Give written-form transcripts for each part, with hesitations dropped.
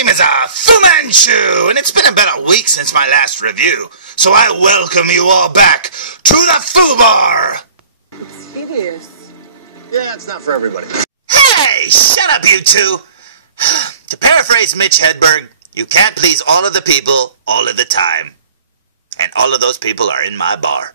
name is Fu Manchu, and it's been about a week since my last review, so I welcome you all back to the Fu Bar! It's hideous. Yeah, it's not for everybody. Hey, shut up, you two! To paraphrase Mitch Hedberg, you can't please all of the people all of the time. And all of those people are in my bar.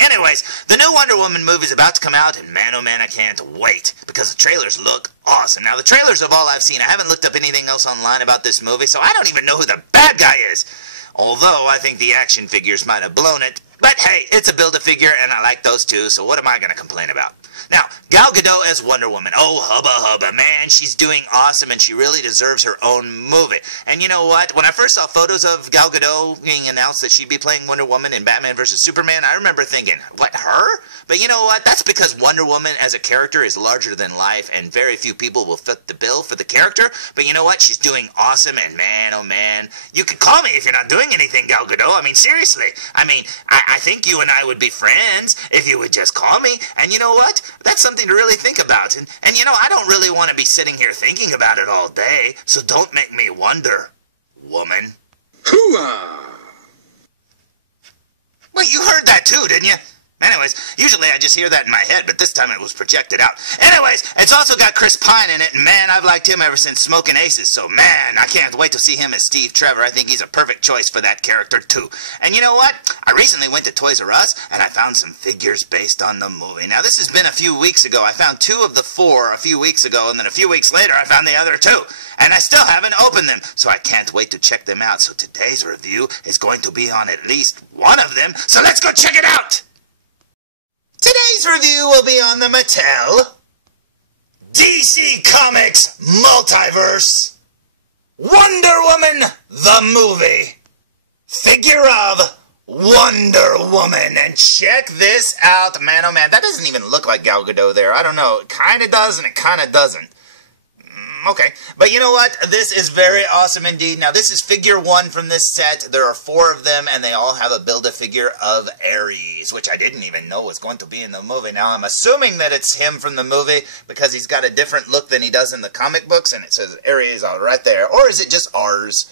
Anyways, the new Wonder Woman movie is about to come out, and man, oh man, I can't wait, because the trailers look awesome. Now, the trailers of all I've seen, I haven't looked up anything else online about this movie, so I don't even know who the bad guy is. Although, I think the action figures might have blown it. But hey, it's a Build-A-Figure, and I like those too, so what am I going to complain about? Now, Gal Gadot as Wonder Woman. Oh, hubba hubba, man, she's doing awesome, and she really deserves her own movie. And you know what? When I first saw photos of Gal Gadot being announced that she'd be playing Wonder Woman in Batman vs. Superman, I remember thinking, what, her? But you know what? That's because Wonder Woman as a character is larger than life, and very few people will fit the bill for the character. But you know what? She's doing awesome, and man, oh man, you can call me if you're not doing anything, Gal Gadot. I mean, seriously. I mean, I think you and I would be friends if you would just call me. And you know what? That's something to really think about. And you know, I don't really want to be sitting here thinking about it all day, so don't make me wonder, woman. Hooah! Well, you heard that too, didn't you? Anyways, usually I just hear that in my head, but this time it was projected out. Anyways, it's also got Chris Pine in it, and man, I've liked him ever since Smokin' Aces, so man, I can't wait to see him as Steve Trevor. I think he's a perfect choice for that character too. And you know what? I recently went to Toys R Us, and I found some figures based on the movie. Now, this has been a few weeks ago. I found 2 of the 4 a few weeks ago, and then a few weeks later I found the other 2. And I still haven't opened them, so I can't wait to check them out. So today's review is going to be on at least one of them, so let's go check it out! Today's review will be on the Mattel DC Comics Multiverse Wonder Woman the Movie Figure of Wonder Woman. And check this out, man, oh man, that doesn't even look like Gal Gadot there. I don't know, it kind of does and it kind of doesn't. Okay, but you know what? This is very awesome indeed. Now, this is figure 1 from this set. There are 4 of them, and they all have a Build-A-Figure of Ares, which I didn't even know was going to be in the movie. Now, I'm assuming that it's him from the movie because he's got a different look than he does in the comic books, and it says Ares all right there. Or is it just Ars?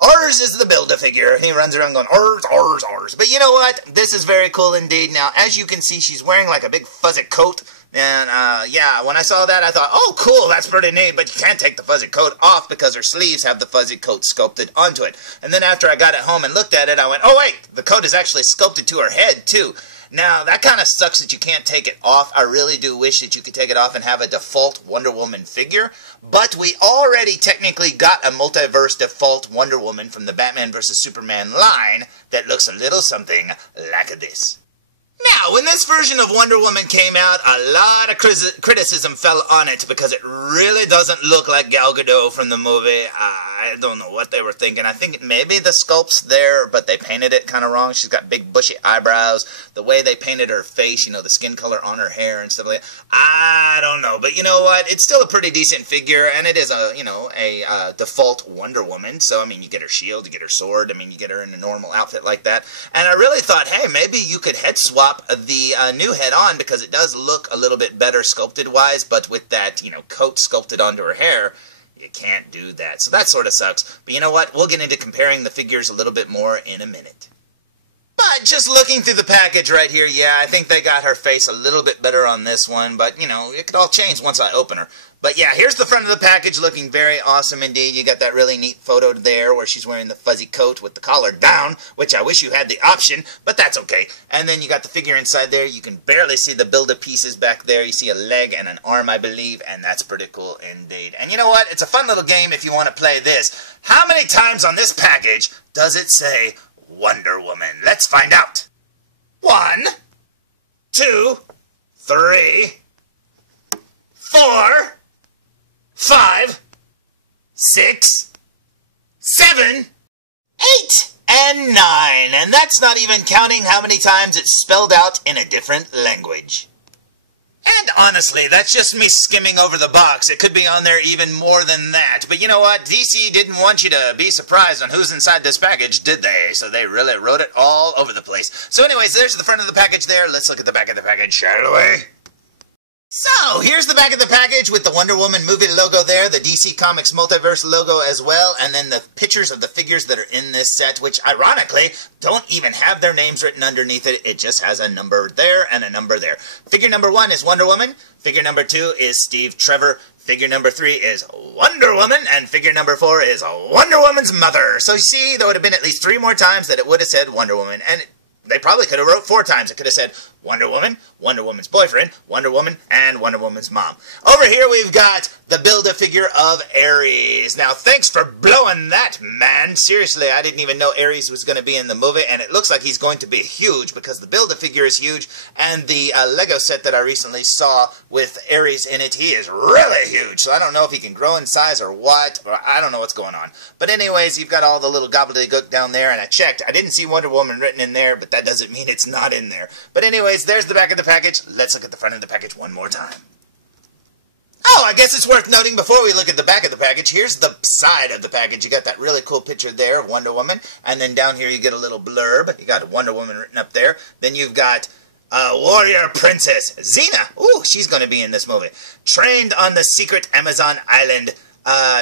Ars is the Build-A-Figure. He runs around going, Ars, Ars, Ars. But you know what? This is very cool indeed. Now, as you can see, she's wearing like a big fuzzy coat. And, yeah, when I saw that, I thought, oh, cool, that's pretty neat, but you can't take the fuzzy coat off because her sleeves have the fuzzy coat sculpted onto it. And then after I got it home and looked at it, I went, oh, wait, the coat is actually sculpted to her head, too. Now, that kind of sucks that you can't take it off. I really do wish that you could take it off and have a default Wonder Woman figure. But we already technically got a multiverse default Wonder Woman from the Batman vs. Superman line that looks a little something like this. Now, when this version of Wonder Woman came out, a lot of criticism fell on it because it really doesn't look like Gal Gadot from the movie. I don't know what they were thinking. I think maybe the sculpt's there, but they painted it kind of wrong. She's got big bushy eyebrows. The way they painted her face, you know, the skin color on her hair and stuff like that. I don't know, but you know what? It's still a pretty decent figure, and it is a, you know, a default Wonder Woman. So, I mean, you get her shield, you get her sword. I mean, you get her in a normal outfit like that. And I really thought, hey, maybe you could head swap the new head on because it does look a little bit better sculpted-wise, but with that, you know, coat sculpted onto her hair, you can't do that. So that sort of sucks. But you know what? We'll get into comparing the figures a little bit more in a minute. But just looking through the package right here, yeah, I think they got her face a little bit better on this one, but, you know, it could all change once I open her. But yeah, here's the front of the package looking very awesome indeed. You got that really neat photo there where she's wearing the fuzzy coat with the collar down, which I wish you had the option, but that's okay. And then you got the figure inside there. You can barely see the build-up pieces back there. You see a leg and an arm, I believe, and that's pretty cool indeed. And you know what? It's a fun little game if you want to play this. How many times on this package does it say Wonder Woman? Let's find out. 1, 2, 3, 4, 5, 6, 7, 8, and 9. And that's not even counting how many times it's spelled out in a different language. And honestly, that's just me skimming over the box. It could be on there even more than that. But you know what? DC didn't want you to be surprised on who's inside this package, did they? So they really wrote it all over the place. So anyways, there's the front of the package there. Let's look at the back of the package, shall we? So, here's the back of the package with the Wonder Woman movie logo there, the DC Comics Multiverse logo as well, and then the pictures of the figures that are in this set, which ironically don't even have their names written underneath it. It just has a number there and a number there. Figure number 1 is Wonder Woman. Figure number 2 is Steve Trevor. Figure number 3 is Wonder Woman, and figure number 4 is Wonder Woman's mother. So you see, there would have been at least 3 more times that it would have said Wonder Woman, and they probably could have wrote 4 times. It could have said Wonder Woman, Wonder Woman's boyfriend, Wonder Woman, and Wonder Woman's mom. Over here we've got the Build-A-Figure of Ares. Now, thanks for blowing that, man. Seriously, I didn't even know Ares was going to be in the movie, and it looks like he's going to be huge because the Build-A-Figure is huge, and the Lego set that I recently saw with Ares in it, he is really huge. So I don't know if he can grow in size or what, or I don't know what's going on. But anyways, you've got all the little gobbledygook down there, and I checked. I didn't see Wonder Woman written in there, but that doesn't mean it's not in there. But anyways, there's the back of the package. Let's look at the front of the package one more time. Oh, I guess it's worth noting before we look at the back of the package, here's the side of the package. You got that really cool picture there of Wonder Woman, and then down here you get a little blurb. You got Wonder Woman written up there. Then you've got warrior princess Xena. Ooh, she's going to be in this movie. Trained on the secret Amazon island.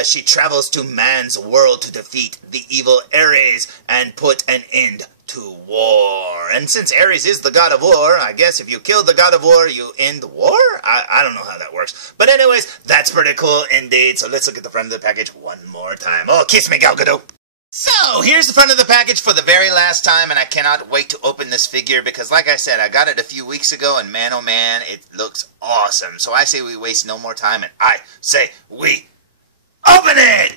She travels to man's world to defeat the evil Ares and put an end to war. And since Ares is the god of war, I guess if you kill the god of war, you end the war? I don't know how that works. But anyways, that's pretty cool indeed. So let's look at the front of the package one more time. Oh, kiss me, Gal Gadot. So, here's the front of the package for the very last time, and I cannot wait to open this figure because, like I said, I got it a few weeks ago, and man, oh man, it looks awesome. So I say we waste no more time, and I say we open it!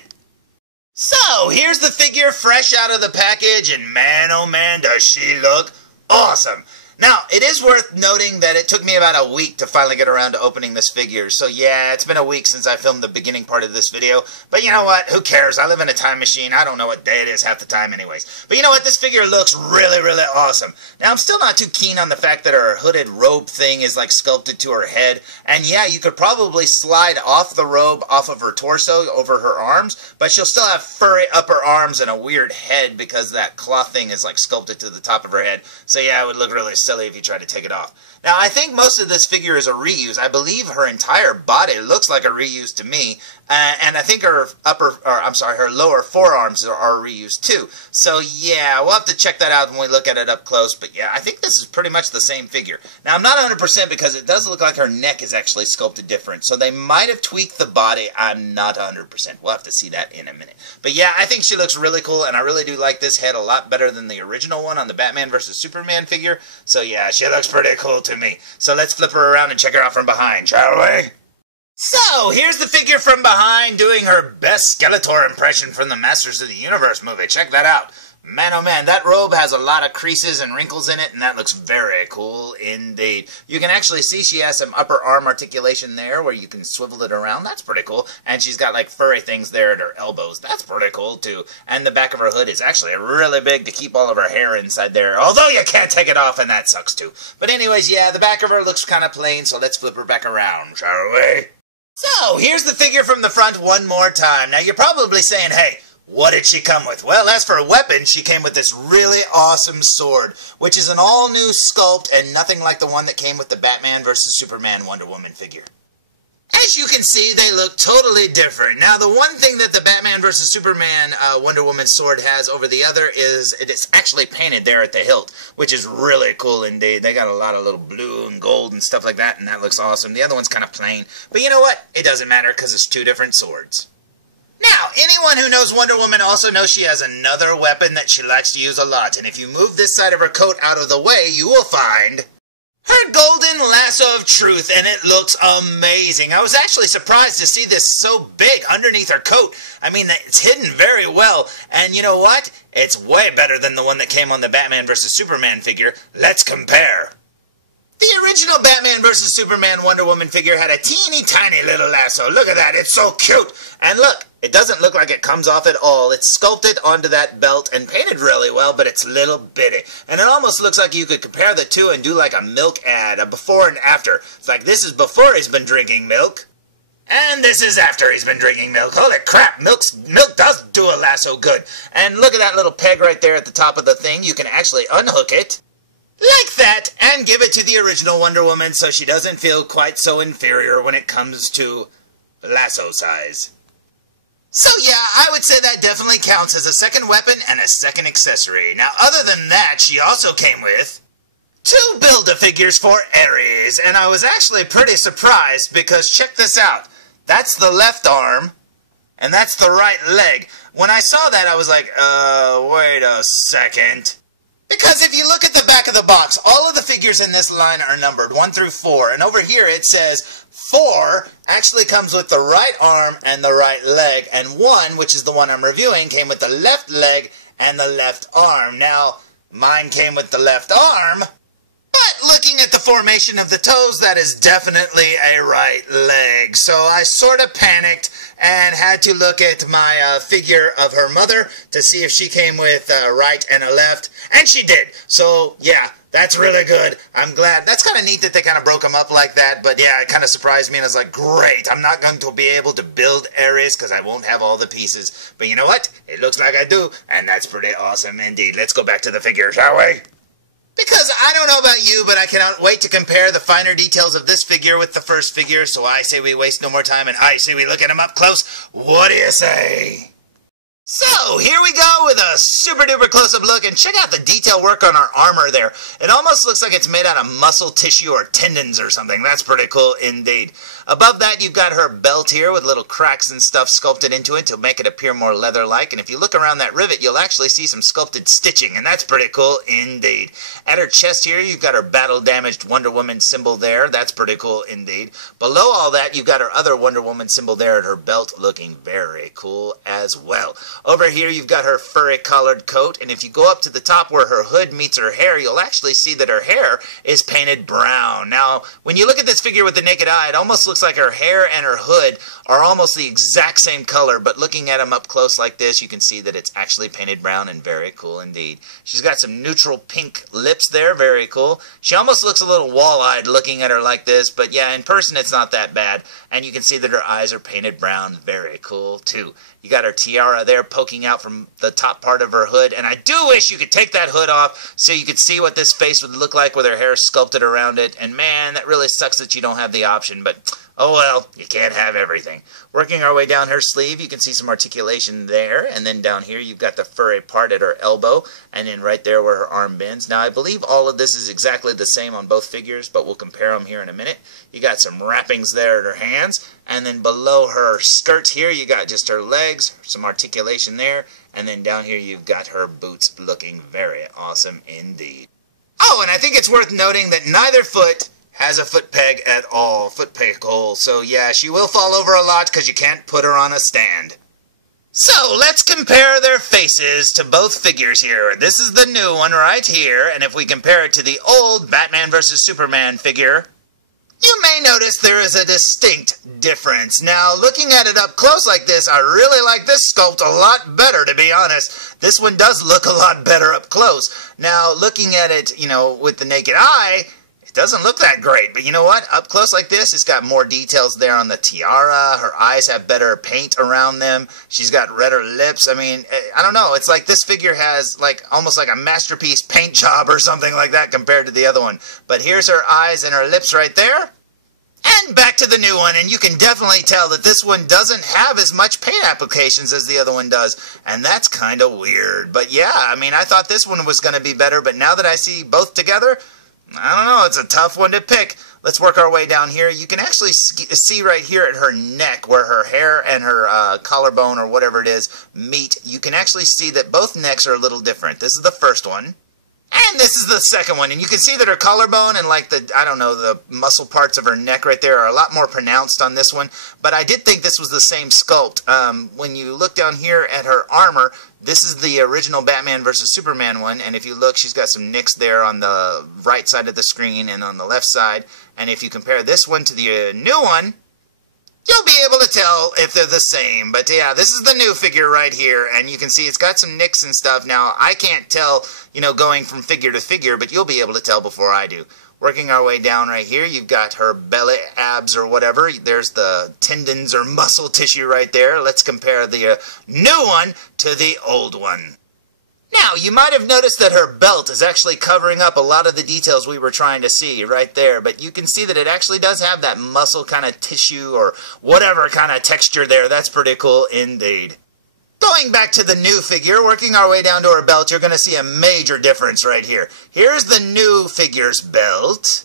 So, here's the figure fresh out of the package, and man, oh man, does she look awesome. Now, it is worth noting that it took me about a week to finally get around to opening this figure. So yeah, it's been a week since I filmed the beginning part of this video. But you know what? Who cares? I live in a time machine. I don't know what day it is half the time anyways. But you know what? This figure looks really, really awesome. Now, I'm still not too keen on the fact that her hooded robe thing is like sculpted to her head. And yeah, you could probably slide off the robe off of her torso over her arms. But she'll still have furry upper arms and a weird head because that cloth thing is like sculpted to the top of her head. So yeah, it would look really silly if you try to take it off. Now, I think most of this figure is a reuse. I believe her entire body looks like a reuse to me, and I think her her lower forearms are reused too. So yeah, we'll have to check that out when we look at it up close. But yeah, I think this is pretty much the same figure. Now, I'm not 100% because it does look like her neck is actually sculpted different. So they might have tweaked the body. I'm not 100%. We'll have to see that in a minute. But yeah, I think she looks really cool, and I really do like this head a lot better than the original one on the Batman vs. Superman figure. So yeah, she looks pretty cool to me. So let's flip her around and check her out from behind, shall we? So, here's the figure from behind doing her best Skeletor impression from the Masters of the Universe movie. Check that out. Man, oh man, that robe has a lot of creases and wrinkles in it, and that looks very cool indeed. You can actually see she has some upper arm articulation there where you can swivel it around. That's pretty cool. And she's got like furry things there at her elbows. That's pretty cool too. And the back of her hood is actually really big to keep all of her hair inside there. Although you can't take it off, and that sucks too. But anyways, yeah, the back of her looks kind of plain, so let's flip her back around, shall we? So, here's the figure from the front one more time. Now, you're probably saying, hey, what did she come with? Well, as for a weapon, she came with this really awesome sword, which is an all-new sculpt and nothing like the one that came with the Batman vs. Superman Wonder Woman figure. As you can see, they look totally different. Now, the one thing that the Batman vs. Superman Wonder Woman sword has over the other is it's actually painted there at the hilt, which is really cool indeed. They got a lot of little blue and gold and stuff like that, and that looks awesome. The other one's kind of plain. But you know what? It doesn't matter because it's two different swords. Now, anyone who knows Wonder Woman also knows she has another weapon that she likes to use a lot. And if you move this side of her coat out of the way, you will find her golden lasso of truth, and it looks amazing. I was actually surprised to see this so big underneath her coat. I mean, it's hidden very well. And you know what? It's way better than the one that came on the Batman vs. Superman figure. Let's compare. The original Batman vs. Superman Wonder Woman figure had a teeny tiny little lasso. Look at that, it's so cute. And look, it doesn't look like it comes off at all. It's sculpted onto that belt and painted really well, but it's little bitty. And it almost looks like you could compare the two and do like a milk ad, a before and after. It's like this is before he's been drinking milk. And this is after he's been drinking milk. Holy crap, milk does do a lasso good. And look at that little peg right there at the top of the thing. You can actually unhook it. like that, and give it to the original Wonder Woman so she doesn't feel quite so inferior when it comes to lasso size. So yeah, I would say that definitely counts as a second weapon and a second accessory. Now other than that, she also came with 2 Build-A-Figures for Ares, and I was actually pretty surprised because check this out. That's the left arm, and that's the right leg. When I saw that, I was like, wait a second. Because if you look at the back of the box, all of the figures in this line are numbered 1 through 4, and over here it says 4 actually comes with the right arm and the right leg, and 1, which is the one I'm reviewing, came with the left leg and the left arm. Now, mine came with the left arm, but looking at the formation of the toes, that is definitely a right leg. So I sort of panicked and had to look at my figure of her mother to see if she came with a right and a left, and she did. So yeah, that's really good. I'm glad. That's kind of neat that they kind of broke them up like that, but yeah, it kind of surprised me, and I was like, great, I'm not going to be able to build Ares because I won't have all the pieces. But you know what? It looks like I do, and that's pretty awesome indeed. Let's go back to the figure, shall we? Because I don't know about you, but I cannot wait to compare the finer details of this figure with the first figure, so I say we waste no more time, and I say we look at him up close. What do you say? So, here we go with a super duper close-up look, and check out the detail work on our armor there. It almost looks like it's made out of muscle tissue or tendons or something. That's pretty cool indeed. Above that, you've got her belt here with little cracks and stuff sculpted into it to make it appear more leather-like, and if you look around that rivet, you'll actually see some sculpted stitching, and that's pretty cool indeed. At her chest here, you've got her battle-damaged Wonder Woman symbol there. That's pretty cool indeed. Below all that, you've got her other Wonder Woman symbol there at her belt, looking very cool as well. Over here, you've got her furry collared coat, and if you go up to the top where her hood meets her hair, you'll actually see that her hair is painted brown. Now, when you look at this figure with the naked eye, it almost looks like her hair and her hood are almost the exact same color, but looking at them up close like this, you can see that it's actually painted brown and very cool indeed. She's got some neutral pink lips there, very cool. She almost looks a little wall-eyed looking at her like this, but yeah, in person it's not that bad, and you can see that her eyes are painted brown, very cool too. You got her tiara there poking out from the top part of her hood, and I do wish you could take that hood off so you could see what this face would look like with her hair sculpted around it, and man, that really sucks that you don't have the option, but oh well, you can't have everything. Working our way down her sleeve, you can see some articulation there, and then down here you've got the furry part at her elbow, and then right there where her arm bends. Now I believe all of this is exactly the same on both figures, but we'll compare them here in a minute. You got some wrappings there at her hands, and then below her skirt here you got just her legs, some articulation there, and then down here you've got her boots looking very awesome indeed. Oh, and I think it's worth noting that neither foot has a foot peg at all, foot peg hole, so yeah, she will fall over a lot because you can't put her on a stand. So, let's compare their faces to both figures here. This is the new one right here, and if we compare it to the old Batman vs. Superman figure, you may notice there is a distinct difference. Now, looking at it up close like this, I really like this sculpt a lot better, to be honest. This one does look a lot better up close. Now, looking at it, you know, with the naked eye, it doesn't look that great, but you know what? Up close like this, it's got more details there on the tiara. Her eyes have better paint around them. She's got redder lips. I mean, I don't know. It's like this figure has like almost like a masterpiece paint job or something like that compared to the other one. But here's her eyes and her lips right there. And back to the new one, and you can definitely tell that this one doesn't have as much paint applications as the other one does, and that's kind of weird. But yeah, I mean, I thought this one was going to be better, but now that I see both together, I don't know, it's a tough one to pick. Let's work our way down here. You can actually see right here at her neck where her hair and her collarbone or whatever it is meet. You can actually see that both necks are a little different. This is the first one. And this is the second one, and you can see that her collarbone and like the, I don't know, the muscle parts of her neck right there are a lot more pronounced on this one, but I did think this was the same sculpt. When you look down here at her armor, this is the original Batman vs. Superman one, and if you look, she's got some nicks there on the right side of the screen and on the left side, and if you compare this one to the new one, you'll be able to tell if they're the same. But yeah, this is the new figure right here, and you can see it's got some nicks and stuff. Now, I can't tell, you know, going from figure to figure, but you'll be able to tell before I do. Working our way down right here, you've got her belly, abs, or whatever. There's the tendons or muscle tissue right there. Let's compare the new one to the old one. Now, you might have noticed that her belt is actually covering up a lot of the details we were trying to see right there, but you can see that it actually does have that muscle kind of tissue or whatever kind of texture there. That's pretty cool indeed. Going back to the new figure, working our way down to her belt, you're going to see a major difference right here. Here's the new figure's belt.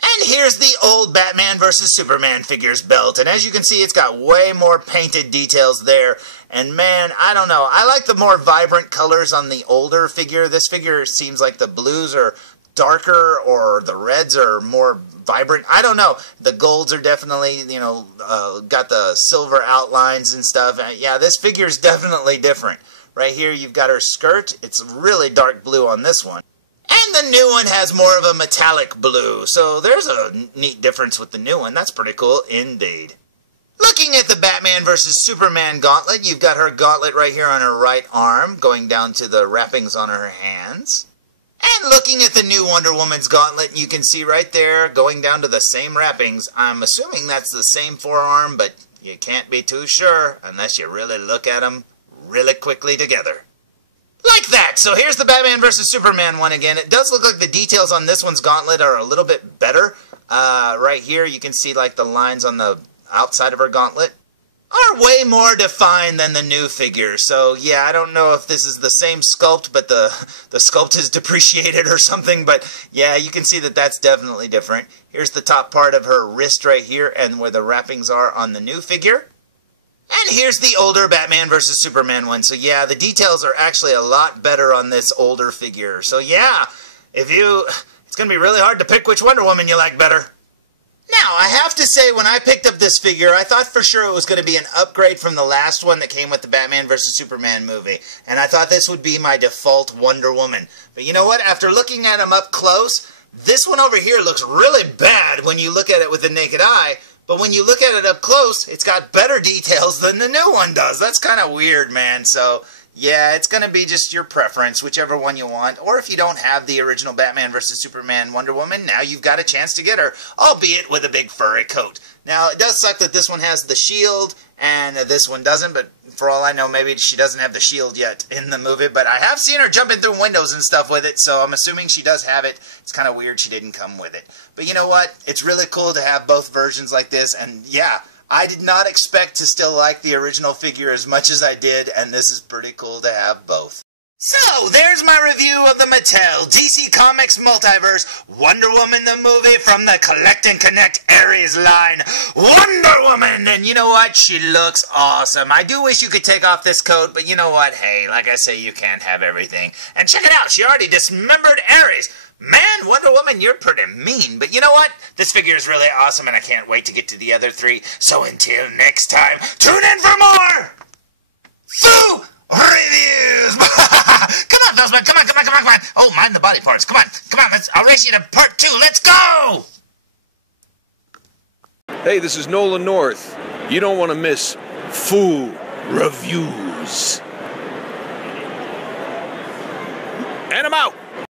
And here's the old Batman vs. Superman figure's belt. And as you can see, it's got way more painted details there. And man, I don't know. I like the more vibrant colors on the older figure. This figure seems like the blues are darker or the reds are more vibrant. I don't know. The golds are definitely, got the silver outlines and stuff. Yeah, this figure is definitely different. Right here, you've got her skirt. It's really dark blue on this one. And the new one has more of a metallic blue, so there's a neat difference with the new one. That's pretty cool indeed. Looking at the Batman vs. Superman gauntlet, you've got her gauntlet right here on her right arm, going down to the wrappings on her hands. And looking at the new Wonder Woman's gauntlet, you can see right there, going down to the same wrappings. I'm assuming that's the same forearm, but you can't be too sure unless you really look at them really quickly together. Like that. So here's the Batman vs. Superman one again. It does look like the details on this one's gauntlet are a little bit better. Right here you can see like the lines on the outside of her gauntlet are way more defined than the new figure. So yeah, I don't know if this is the same sculpt, but the sculpt is depreciated or something. But yeah, you can see that that's definitely different. Here's the top part of her wrist right here and where the wrappings are on the new figure. And here's the older Batman vs. Superman one. So yeah, the details are actually a lot better on this older figure. So yeah, it's going to be really hard to pick which Wonder Woman you like better. Now, I have to say, when I picked up this figure, I thought for sure it was going to be an upgrade from the last one that came with the Batman vs. Superman movie. And I thought this would be my default Wonder Woman. But you know what? After looking at him up close, this one over here looks really bad when you look at it with the naked eye. But when you look at it up close, it's got better details than the new one does. That's kind of weird, man. So, yeah, it's going to be just your preference, whichever one you want. Or if you don't have the original Batman vs. Superman Wonder Woman, now you've got a chance to get her, albeit with a big furry coat. Now, it does suck that this one has the shield and this one doesn't, but for all I know, maybe she doesn't have the shield yet in the movie. But I have seen her jumping through windows and stuff with it, so I'm assuming she does have it. It's kind of weird she didn't come with it. But you know what? It's really cool to have both versions like this, and yeah, I did not expect to still like the original figure as much as I did, and this is pretty cool to have both. So, there's my review of the Mattel DC Comics Multiverse Wonder Woman the movie from the Collect and Connect Aries line. Wonder Woman! And you know what? She looks awesome. I do wish you could take off this coat, but you know what? Hey, like I say, you can't have everything. And check it out, she already dismembered Aries. Man, Wonder Woman, you're pretty mean. But you know what? This figure is really awesome, and I can't wait to get to the other three. So until next time, tune in for more Foo Reviews! Come on, Velzman, come on. Oh, mind the body parts. Come on, I'll race you to part 2. Let's go! Hey, this is Nolan North. You don't want to miss Foo Reviews.